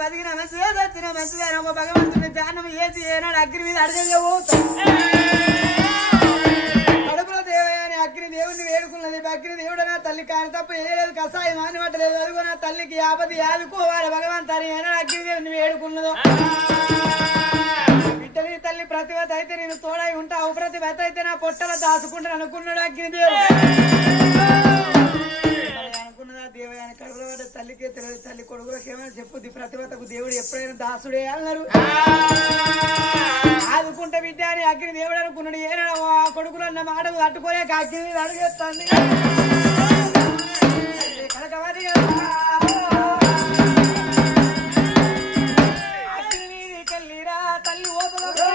బతికిన మంచిగా చచ్చిన మంచిగా ఒక భగవంతుని ధ్యానం ఏది ఏనాడు అగ్ని మీద అడగ కడుపులో దేవయాని అగ్ని దేవుడిని వేడుకున్నది అగ్ని దేవుడు నా తల్లి కాని తప్ప ఏలేదు కషాయం మాని పట్టలేదు అదిగో నా తల్లికి ఆపది ఆదుకోవాలి భగవంతాన్ని ఏనాడు అగ్ని దేవుడిని వేడుకున్నదో బిడ్డని తల్లి ప్రతిభత అయితే నేను తోడై ఉంటా ప్రతిభత అయితే నా పొట్టలో దాచుకుంటాను అనుకున్నాడు అగ్నిదేవుడు అనుకున్నదా దేవయాని కడుపులో తల్లికే తెలియదు తల్లి కొడుకులకు ఏమైనా చెప్పుద్ది ప్రతిభతకు దేవుడు ఎప్పుడైనా దాసుడే అన్నారు ఆదుకుంటే బిడ్డ అని అగ్ని దేవుడు అనుకున్నాడు ఏనాడు ఆ కొడుకులు అన్న మాటకు తట్టుకోలేక అగ్ని మీద అడుగేస్తాంది కనకవరి అగ్ని మీదికి వెళ్ళిరా తల్లి ఓతలో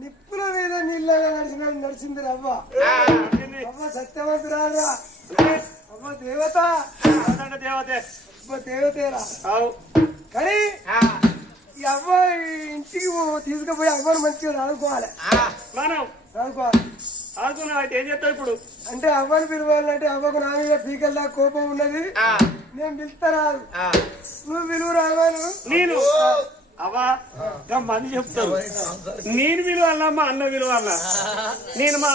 నిప్పుల మీద నీళ్ళగా నడిచింది అవ్వ అవ్వ సత్యవంతురారా అవ్వ దేవత దేవతేరా కానీ ఈ అవ్వ ఇంటికి తీసుకుపోయి అవ్వను మంచిగా చదువుకోవాలి అయితే ఏం చేస్తావు ఇప్పుడు అంటే అవ్వని పిలవాలంటే అవ్వకు నా మీద పీకల్లా కోపం ఉన్నది నేను పిలుస్తా రాదు నువ్వు పిలువు రావాను నేను అవా మంది చెప్తారు నేను విలువన్నా మా అన్న విలువన్నా నేను మా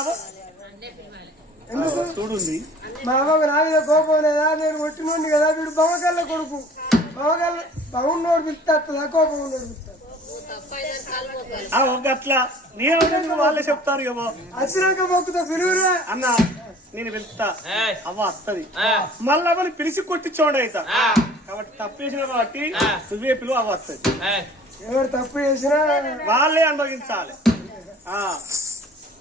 ఎందుకు చూడుంది మా అవ్వకు నా మీద కోపం లేదా నేను కొట్టినోండి కదా వీడు బవకల్ల కొడుకు బవకల్ల బవున్నోడు పిలుస్తా కోపం ఉన్నోడు పిలుస్తాడు అట్లా నేను వాళ్ళే చెప్తారు ఏమో వచ్చినాక మొక్కుతా పిలువురా అన్న నేను వెళ్తా అవ్వ వస్తుంది మళ్ళీ అవ్వని పిలిచి కొట్టించోండి అవుతా కాబట్టి తప్పు చేసిన కాబట్టి నువ్వే పిలువ అవ్వ వస్తుంది ఎవరు తప్పు చేసినా వాళ్ళే అనుభవించాలి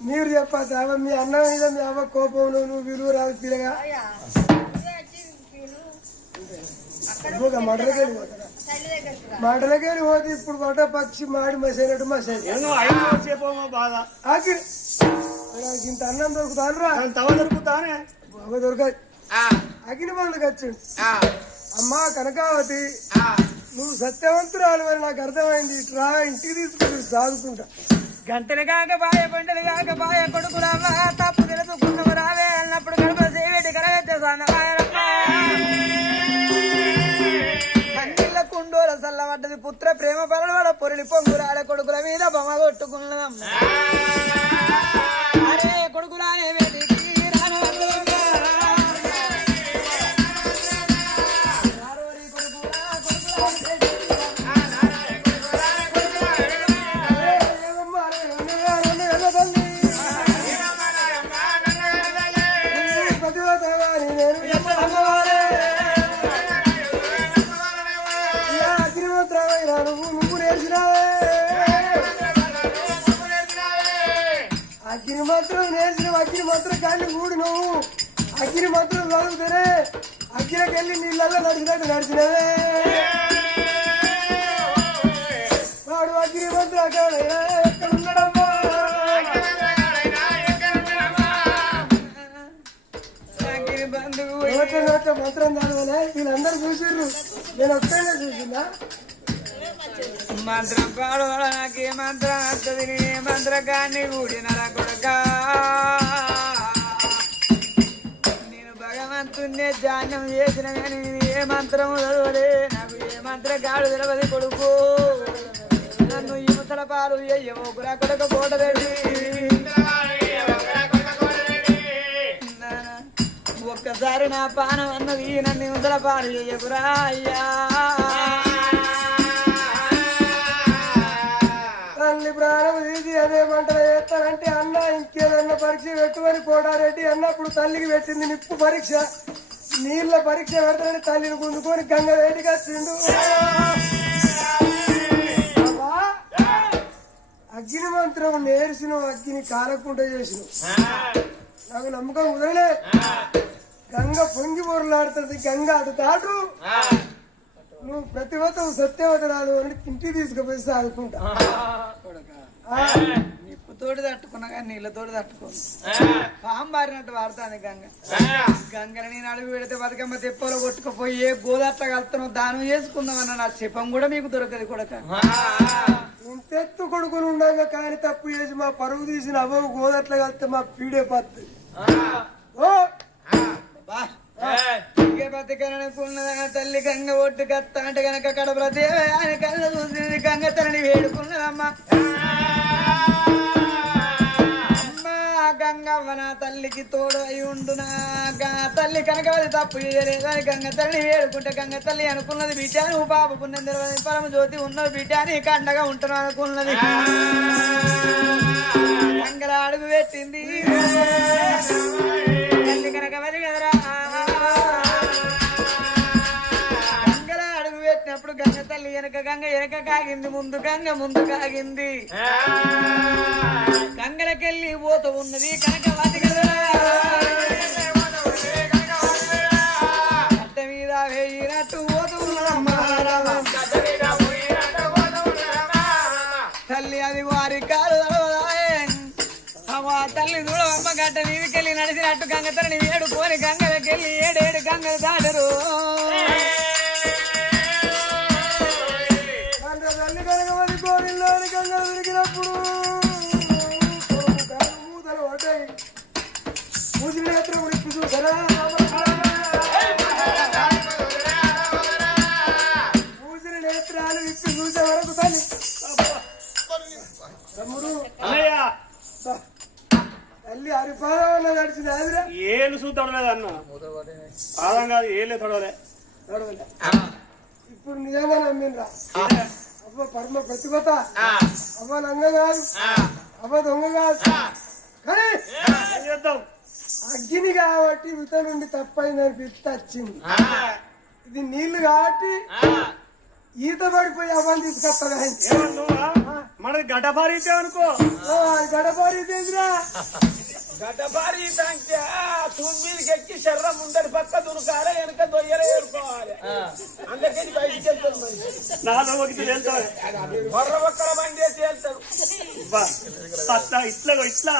మీరు చెప్పద్దు అవ్వ మీ అన్న మీద మీ అవ్వ కోపం నువ్వు విలువ రాదు పిల్లగా మటలకెళ్ళి పోతారా మటలకెళ్ళి పోతే ఇప్పుడు మట పక్షి మాడి మసైనట్టు మసైదు బాధ ఇంత అన్నం దొరుకుతాను తవ దొరుకుతానే బాబా దొరకదు అగ్ని బంధుకు వచ్చిండు అమ్మా కనకావతి నువ్వు సత్యవంతురాలు అని నాకు అర్థమైంది ఇట్లా ఇంటికి తీసుకుని సాగుకుంటా గంటలు కాక బాయ పంటలు కాక బాయ కొడుకు రావా తప్పు తెలుసుకున్నవు రావే అన్నప్పుడు గడప సేవేటి కరగెత్తేసానీళ్ళ కుండోల సల్లబడ్డది పుత్ర ప్రేమ పరవాడ పొరిలి పొంగురాడ కొడుకుల మీద బొమ్మ కొట్టుకున్నాం అరే కొడుకులానే అగ్ని మాత్రం నేర్చిన అగ్ని మాత్రం కానీ ఊడి నువ్వు అగ్ని మాత్రం చదువుతారే అగ్గిలోకి వెళ్ళి నీళ్ళల్లో నడిచినట్టు నడిచినవే వాడు అగ్ని మాత్రం ఎక్కడ ఉన్నాడమ్మా అగ్ని బంధువు మంత్రం చదవలే వీళ్ళందరూ చూసిర్రు నేను ఒక్కనే చూసిందా మంత్రం పాడవాల నాకే మంత్రం వస్తుంది నేనే మంత్రకాన్ని కూడినరా కొడక నేను భగవంతున్నే ధ్యానం చేసిన కానీ నేను ఏ మంత్రం చదవలే నాకు ఏ మంత్రకాడు తెలవది కొడుకు నన్ను యువతల పాలు ఎయ్యవోకురా కొడక కోట పెట్టి ఒక్కసారి నా పానం అన్నది నన్ను యువతల పాలు ఎయ్యకురా అయ్యా తల్లి ప్రాణం తీసి అదే మంటలు చేస్తానంటే అన్న ఇంకేదన్నా పరీక్ష పెట్టుమని కోడారెడ్డి అన్నప్పుడు తల్లికి పెట్టింది నిప్పు పరీక్ష. నీళ్ళ పరీక్ష పెడతానని తల్లిని గుంజుకొని గంగ వేడికి వచ్చిండు. అగ్ని మంత్రం నేర్చిన అగ్ని కాలకుండా చేసిన నాకు నమ్మకం కుదరలే. గంగ పొంగి బొరలాడుతుంది. గంగ అటు దాటు నువ్వు ప్రతివతవు సత్యవతరాలు అని ఇంటికి తీసుకుపోయి సాదుకుంటా. నిప్పుతోటి తట్టుకున్నా కానీ నీళ్ళతోటి తట్టుకోను. పాము బారినట్టు వాడుతాను గంగ. గంగని నేను అడుగు పెడితే బతుకమ్మ తెప్పలో కొట్టుకుపోయి ఏ గోదాట్లా కలుతానో దానం చేసుకుందామన్న నా శపం కూడా మీకు దొరకదు కొడక. ఇంతెత్తు కొడుకుని ఉండగా కానీ తప్పు చేసి మా పరువు తీసిన అవ్వవు గోదట్లా కలిస్తే మా పీడే పత్తి. బతికనుకున్నదా తల్లి గంగ ఒట్టు కత్త అంటే గనక కడపల దేవే ఆయన కళ్ళ చూసి గంగ తనని వేడుకున్నదమ్మా. అమ్మా గంగవ్వ నా తల్లికి తోడు అయి ఉండునా. తల్లి కనుక అది తప్పు చేయలేదని గంగ తల్లిని వేడుకుంటే గంగ తల్లి అనుకున్నది బిడ్డ నువ్వు పాపకున్నది తెలియదు పరమ జ్యోతి ఉన్నది బిడ్డ నీకు అండగా ఉంటాను అనుకున్నది. గంగల అడుగు పెట్టింది తల్లి కనుక మరి కదరా. గంగల అడుగు పెట్టినప్పుడు గంగ తల్లి వెనక గంగ వెనక కాగింది ముందు గంగ ముందు కాగింది. గంగలకెళ్ళి పోత ఉన్నది కనుక వాటి కదరా. కట్ట మీద వేయినట్టు పోతూ ఉన్నదమ్మా తల్లి అది వారి కాలు తల్లి చూడమ్మ గడ్డ నీదికెళ్ళి నడిచినట్టు గంగ తల్లిని వేడుకొని గంగలకెళ్ళి ఏడేడు గంగలు దాటరు. తల్లి కనకమది కోరిల్లోని గంగలు తిరిగినప్పుడు మూతలు పడ్డాయి. పూజలు నేత్రం ఇప్పుడు చూసారా. పూజల నేత్రాలు ఇప్పి చూసే వరకు తల్లి తమ్ముడు తల్లి హరిపాదం నడిచింది. ఆదిరా ఏళ్ళు సూ తొడలేదు అన్న పాదం కాదు ఏళ్ళే తొడవలే. ఇప్పుడు నిజంగా నమ్మిండ్రా. అవ్వ పరమ ప్రతిభత. అవ్వ లంగ కాదు, అవ్వ దొంగ కాదు. కానీ చేద్దాం అగ్ని కాబట్టి ఉత నుండి తప్పైందని పిత్త వచ్చింది. ఇది నీళ్లు కాబట్టి ఈత పడిపోయి అవ్వని తీసుకొస్తా. మనది గడ్డపారీతే అనుకో. గడపారి తెదిరా గడ్డపారి తూమ్మీదికి ఎక్కి శర్రం ఉండని పక్క దునకాలే వెనక దొయ్యలే ఏరుకోవాలి. అందుకని బయటికి వెళ్తాడు మనిషి. బొర్ర ఒక్కల బండి వేసి వెళ్తాడు. ఇట్లా ఇట్లా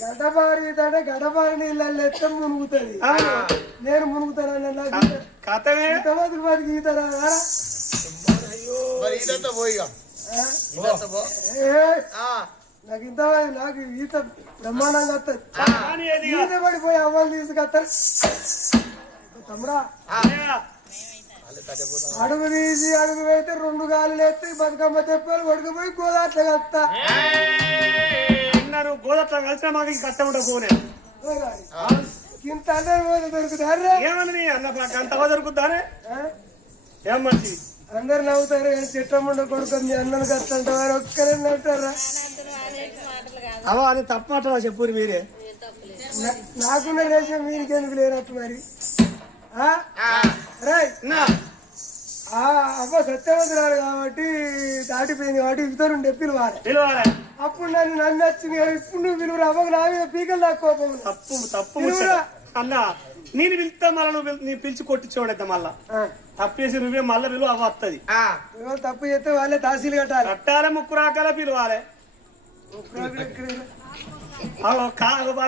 గడపారి అంటే గడపారి నీళ్ళల్లో ఎత్తం మునుగుతుంది. నేను మునుగుతానన్న నాకు కథమే ఇంతమంది బతికి ఈతరా. నాకు ఇంత నాకు ఈత బ్రహ్మాండంగా వస్తుంది. ఈత పడిపోయి అవ్వలు తీసుకొస్తారు. తమ్ముడా అడుగు తీసి అడుగు పెడితే 2 గాలులు ఎత్తి బతుకమ్మ తెప్పలు కొడుకుపోయి గోదాట్ల కత్తా. అన్నారు గోదాట్ల కలిసిన మాకు ఇంక కట్ట ఉంటా పోనే ఇంత అందరూ పోతే దొరుకుతారా. ఏమని అన్న అంత దొరుకుతానే ఏం మంచి అందరు నవ్వుతారు కానీ చిట్టముండ కొడుకు మీ అన్నను కట్టంట వారు ఒక్కరే నవ్వుతారా. అవా అని తప్పు మాట్లాడా చెప్పు మీరే. నాకున్న రేషం మీరికి ఎందుకు లేనట్టు మరి. అవ్వ సత్యవంతురాలు కాబట్టి దాటిపోయింది కాబట్టి ఇతరుండే పిలవాలి. అప్పుడు నన్ను వచ్చింది. ఇప్పుడు నువ్వు పిలువురు అవ్వకు నా మీద పీకలు నాకు కోపం. తప్పు తప్పు అన్న నేను పిలుస్తా మళ్ళీ నువ్వు పిలిచి కొట్టించోడైతే మళ్ళా తప్పు చేసి నువ్వే మళ్ళీ పిలువ అవ్వ వస్తుంది. తప్పు చేస్తే వాళ్ళే తహసీలు కట్టాలి. కట్టాలి ముక్కు రాకాల పిలవాలి.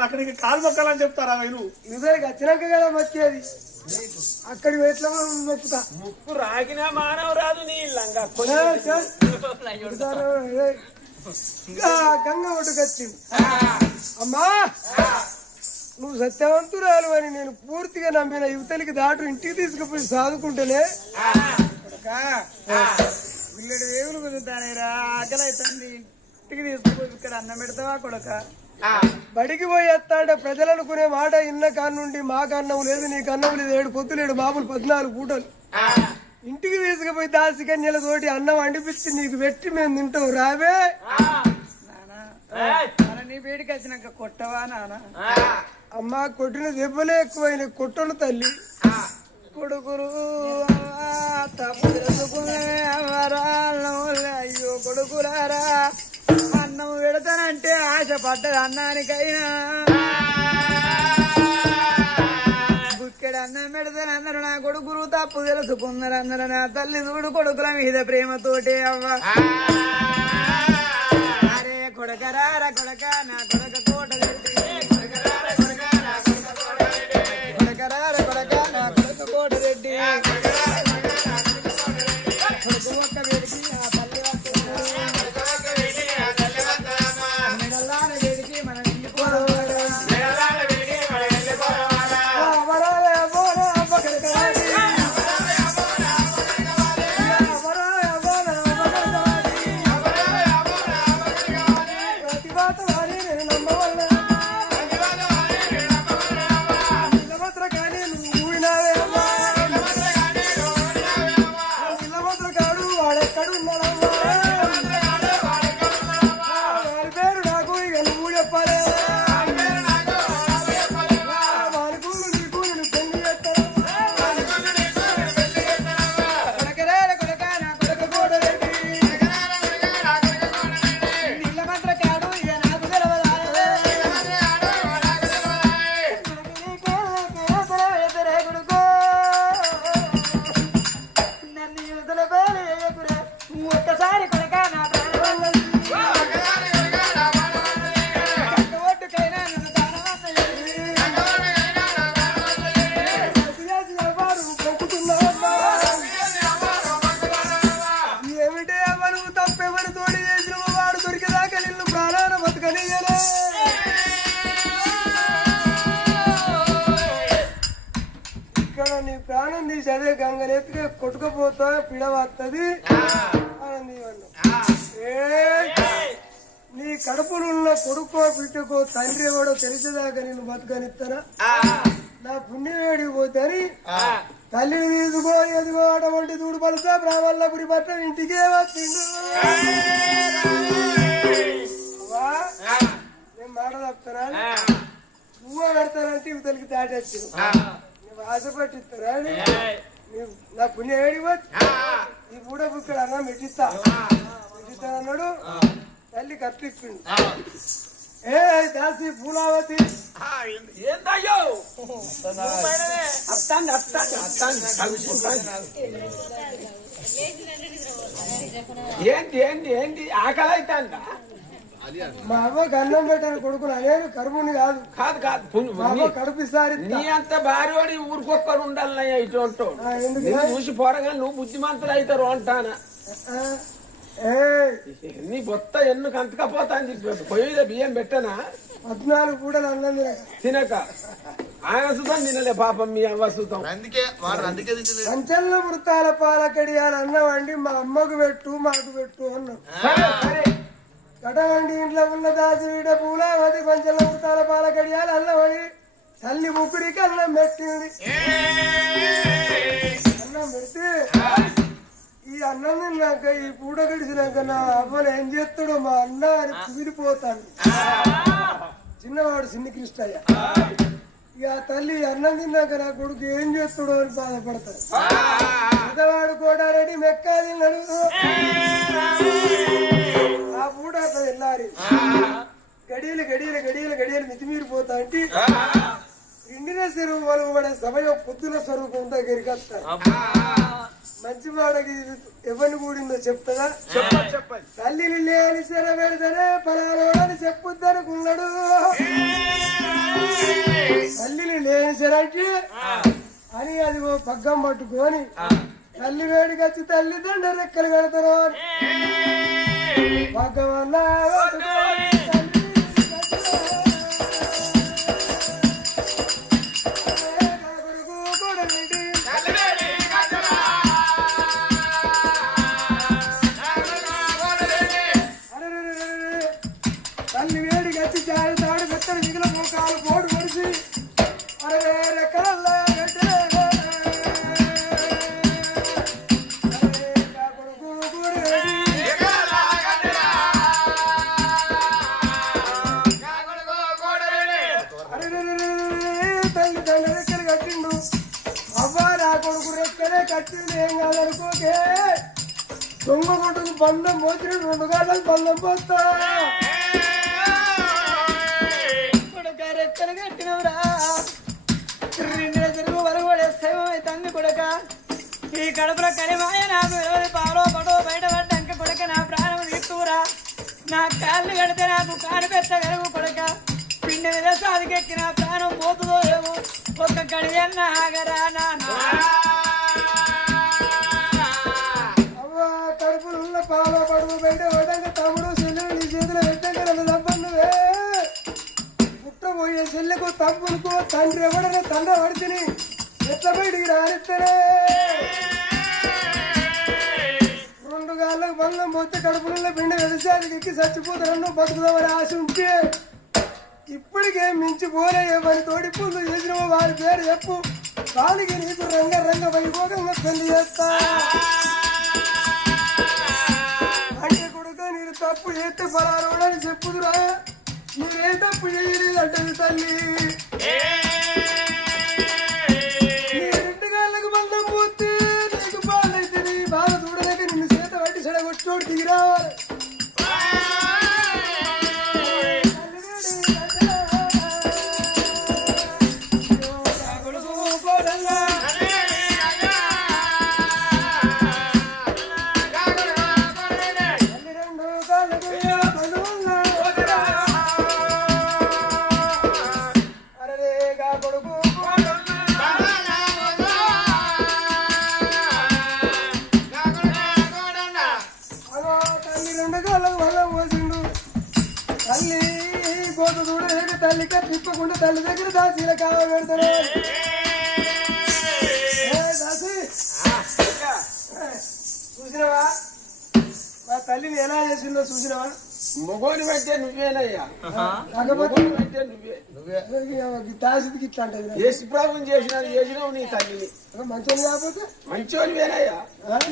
అక్కడికి కాలు మొక్కాలని చెప్తారా వీళ్ళు. ఇద్దరికి వచ్చినాక కదా మొక్కేది. అక్కడికి ఎట్లా మొక్కుతా. ముక్కు రాగిన మానవ రాదు నీళ్ళంగా గంగ ఒడ్డుకొచ్చింది. అమ్మా నువ్వు సత్యవంతురాలు అని నేను పూర్తిగా నమ్మిన యువతలకి దాటు ఇంటికి తీసుకుపోయి సాదుకుంటేనే పిల్లడు వేగులు కుదురుతానేరా ఆకలి అవుతుంది. ఇంటికి తీసుకుపోయి ఇక్కడ అన్నం పెడతావా కొడక. బడికి పోయి వస్తా అంటే ప్రజలు అనుకునే మాట ఇన్న కాన్నుండి మాకు అన్నం లేదు నీకు అన్నం లేదు 7 పొద్దులేడు మామూలు 14 పూటలు. ఇంటికి తీసుకుపోయి దాసి కన్యల తోటి అన్నం అండిపించి నీకు పెట్టి మేము తింటాం రావే. మన నీ వేడికి వచ్చినాక కొట్టవా నాన్న అమ్మా కొట్టిన దెబ్బలే ఎక్కువైన కొట్టను తల్లి కొడుకులు తప్పు తెలుసుకునే అయ్యో కొడుకులారా అన్నం పెడతానంటే ఆశ పడ్డది అన్నానికైనా బుక్కెడు అన్నం పెడతానన్నారు నా కొడుకులు తప్పు తెలుసుకున్నారు అన్నారు నా తల్లి చూడు కొడుకుల మీద ప్రేమతోటే అవ్వ అరే కొడకరారా కొడక నా కొడక కోట కొడకరారా కొడక నా కొడక కోట రెడ్డి కొడుకు ఒక్క వేడికి ఆ పల్లె మెడల్లాన వేడికి మనం వెళ్ళిపోవాలి ఒక్కసారి కొడక నా ఒట్టుకైనా నన్ను ఏమిటే ఎవరు తప్పెవరు తోడి చేసిన వాడు దొరికేదాకా నిన్ను ప్రాణాన బతకనియలే ఇక్కడ నీ ప్రాణం తీసి అదే గంగనెత్తిగా కొట్టుకుపోతా పిడవత్తది నీ కడుపులో ఉన్న కొడుకో బిడ్డకో తండ్రి ఎవడో తెలిసేదాకా నేను బతకనిస్తానా నా పుణ్యవేడికి పోతని తల్లిని తీసుకో ఎదుగో అటువంటి దూడు పలుసా బ్రాహ్మణులపురి పట్ల ఇంటికే వచ్చిండు నేను మాట తప్పుతానా నువ్వు పెడతానంటే ఇవతలకి దాటచ్చు నువ్వు ఆశపట్టిస్తారా నా పుణ్యవేడికి వచ్చి ఈ పూడ బుక్కడ అన్నం పెట్టిస్తానన్నాడు తల్లి కట్టిప్పిండు ఏ దాసి పూలావతి ఏందయ్యో అత్తాండి అత్తాండి అత్తాండి ఏంటి ఏంటి ఏంటి ఆకలి అవుతాండ మా అమ్మకి అన్నం పెట్టాను కొడుకులు నేను కరువుని కాదు కాదు కాదు మా అమ్మ కడుపిస్తారు నీ అంత భార్యవాడి ఊరికొక్కడు ఉండాలయ్యా ఇటు చూసి పోరగా నువ్వు బుద్ధిమంతులు అవుతారు అంటానా నీ బొత్త ఎన్నుకు అంతకపోతా అని చెప్పి పొయ్యిలో బియ్యం పెట్టనా 14 పూటలు అన్నం తినక ఆయన సుతం తినలే పాపం మీ అవ్వ సుతం సంచలన వృత్తాల పాలకడియాల అన్నం వండి మా అమ్మకు పెట్టు మాకు పెట్టు అన్నాం కటవండి ఇంట్లో ఉన్న దాసివీడ పూలావతి పంచల వృత్తాల పాలకడియాల అన్నం వండి తల్లి ముగ్గురికి అన్నం పెట్టింది అన్నం పెడితే ఈ అన్నం తిన్నాక ఈ పూట గడిచినాక నా అవ్వను ఏం చేస్తాడో మా అన్న అని కుదిరిపోతాడు చిన్నవాడు చిన్ని కృష్ణయ్య ఇక తల్లి అన్నం తిన్నాక నా కొడుకు ఏం చేస్తాడో అని బాధపడతాడు పెద్దవాడు కూడా రెడీ మెక్కా తిన్నాడు ఆ పూట అట్లా వెళ్ళాలి గడియలు గడియలు గడియలు గడియలు మితిమీరిపోతా అంటే ఇండిన స్వరూపాలు పడే సమయం పొద్దున స్వరూపం దగ్గరికి వస్తారు మంచి వాడకి ఎవరిని కూడిందో చెప్తారా చెప్పండి తల్లిని లేని సెర పెడతానే పలానోడని చెప్పుద్దనుకున్నాడు తల్లిని లేని సెరకి అని అది ఓ పగ్గం పట్టుకొని తల్లి వేడికి వచ్చి తల్లి దండ రెక్కలు కడతారు పగ్గం అన్నా తల్లి వేడికి వచ్చి తాడు మెత్తని మిగిలిన మోకాలు పోడు పడిచి అరే రెక్కలల్లా తల్లి తండ్రి రెక్కలు కట్టిండు అవ్వ నా కొడుకు రెక్కలే కట్టిండు ఏం కాదనుకోకే దొంగ కొడుకు బంధం పోచిన 2 గంటలకు బంధం పోతా కొడుక రెక్కలు కట్టినవురా 2 తిరుగు వరకు పడేస్తాయి తండ్రి కొడుక ఈ కడుపులో కలిమాయ నాకు 20 పాలో పడో బయట పడ్డాక కొడుక నా ప్రాణం తీస్తురా నా కాళ్ళు కడితే నాకు కాడు పెట్టగలవు కొడుక పిండి మీద సాదికెక్కి నా ప్రాణం పోతుందో ఏమో ఒక్క గడియన్న ఆగరా నాన్న కడుపులున్న పాలో పడుపు బయట పడ్డాక తమ్ముడు చెల్లెలు నీ చేతిలో పెట్టాక నన్ను తప్పనువే పుట్టబోయే చెల్లెకు తప్పులకు తండ్రి ఎవడనే తండ్రి పడితేని ఎట్లా బయటికి రానిస్తేనే 2 గాళ్ళకు బంధం పోతే కడుపులున్న పిండి వ్యవసాయానికి ఎక్కి చచ్చిపోతారన్ను బతుకుదామని ఆశ ఉంటే ఇప్పటికేం మించిపోలే ఎవరి తోడి పుందు చేసినవో వారి పేరు చెప్పు వాళ్ళకి నీకు రంగ వైభోగంగా పెళ్లి చేస్తా అంటే కొడుక నేను తప్పు చేస్తే ఫలానోడని చెప్పుదురా నువ్వే తప్పు చేయలేదంటది తల్లి నీ 2 గాళ్ళకు బంధం పోతే నీకు బాధైతే నీ బాధ చూడలేక నిన్ను చేత పట్టి చెడగొట్టోడు దిగిరావాలి తల్లిక తిప్పకుండా తల్లి దగ్గర దాసీల కావ పెడతాడు దాసి చూసినవా మా తల్లిని ఎలా చేసిందో చూసినవా మొగోని అంటే నువ్వేనయ్యా కాకపోతే అంటే నువ్వే దాసికి ఇట్లా అంటది ఏసు ప్రాబ్లం చేసినావు నీ తల్లిని మంచోని కాకపోతే మంచోనివేనయ్యా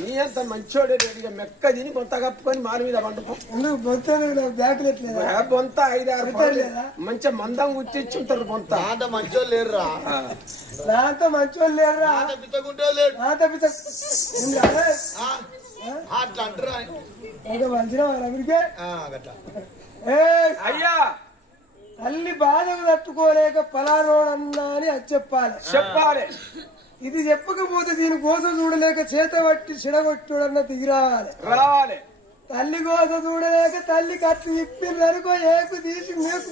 నీ అంత మంచోడే ఇక మెక్క తిని కొంత కప్పుకొని మారు మీద పండుకో ఎందుకు బొంత బ్యాగులు ఎట్లేదా బొంత 5-6 మంచిగా మందం గుర్తించి ఉంటారు బొంత మంచోళ్ళు లేరురా నాతో మంచోళ్ళు లేరురా నాతో పిత అట్లా అంటారా ఇంకా మంచిగా అవిరికే అయ్యా తల్లి బాధకు తట్టుకోలేక పలానోడన్నా అని అది చెప్పాలి ఇది చెప్పకపోతే దీని కోసం చూడలేక చేత పట్టి చెడగొట్టుడన్న దిగిరావాలి తల్లి కోసం చూడలేక తల్లి కత్తి ఇప్పిందనుకో ఏకు తీసి మేకు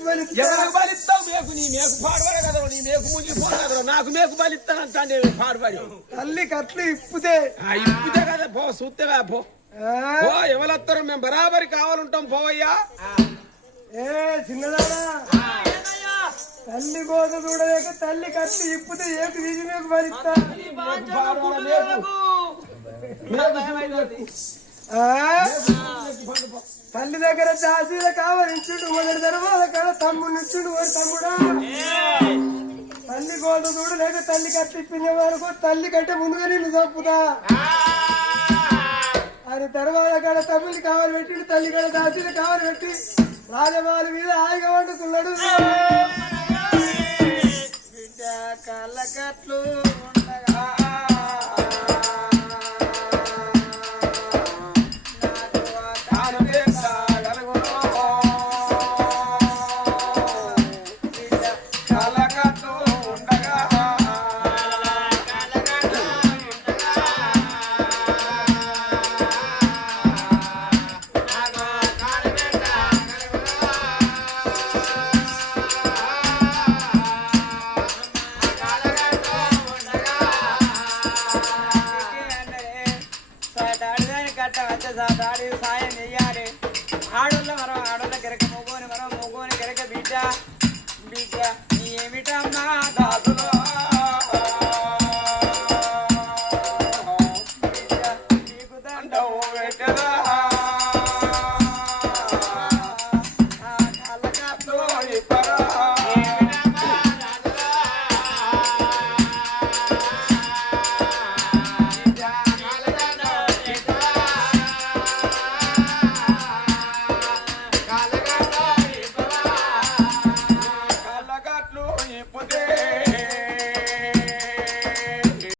బలిస్తావు మేకు నీ మేకు పాడబడే కదా నీ మేకు ముంచిపోను కదా నాకు మేకు బలిస్తానంటే పాడబడి తల్లి కట్లు ఇప్పితే కదా పో చూస్తేవా పో ఎవరొస్తారో మేము బరాబరి కావాలంటాం పోవయ్యా చిన్నదానా తల్లి కోసం చూడలేక తల్లి కత్తి ఇప్పితే ఏకు తీసి మేకు బలిస్తా తల్లి దగ్గర దాసీల కావలించుడు మొదటి తర్వాత కాడ తమ్ముడు నిచ్చుడు ఓ తమ్ముడా తల్లి గోడ చూడు లేక తల్లి కట్టిప్పిందే వరకు తల్లి కంటే ముందుగా నిన్ను చంపుతా అని తర్వాత కాడ తమ్ముడిని కావాలి పెట్టిండు తల్లి కాడ దాసీలు కావాలి పెట్టి రాజమాల మీద హాయిగా వండుకున్నాడు కళ్ళకట్లు ఉండగా దాడి సాయం చెయ్యాలి ఆడోళ్ళ మరో ఆడోళ్ళ కెరక మొగోని మరో మొగోని కెరక బిడ్డ నీ ఏమిటమ్మా దాసు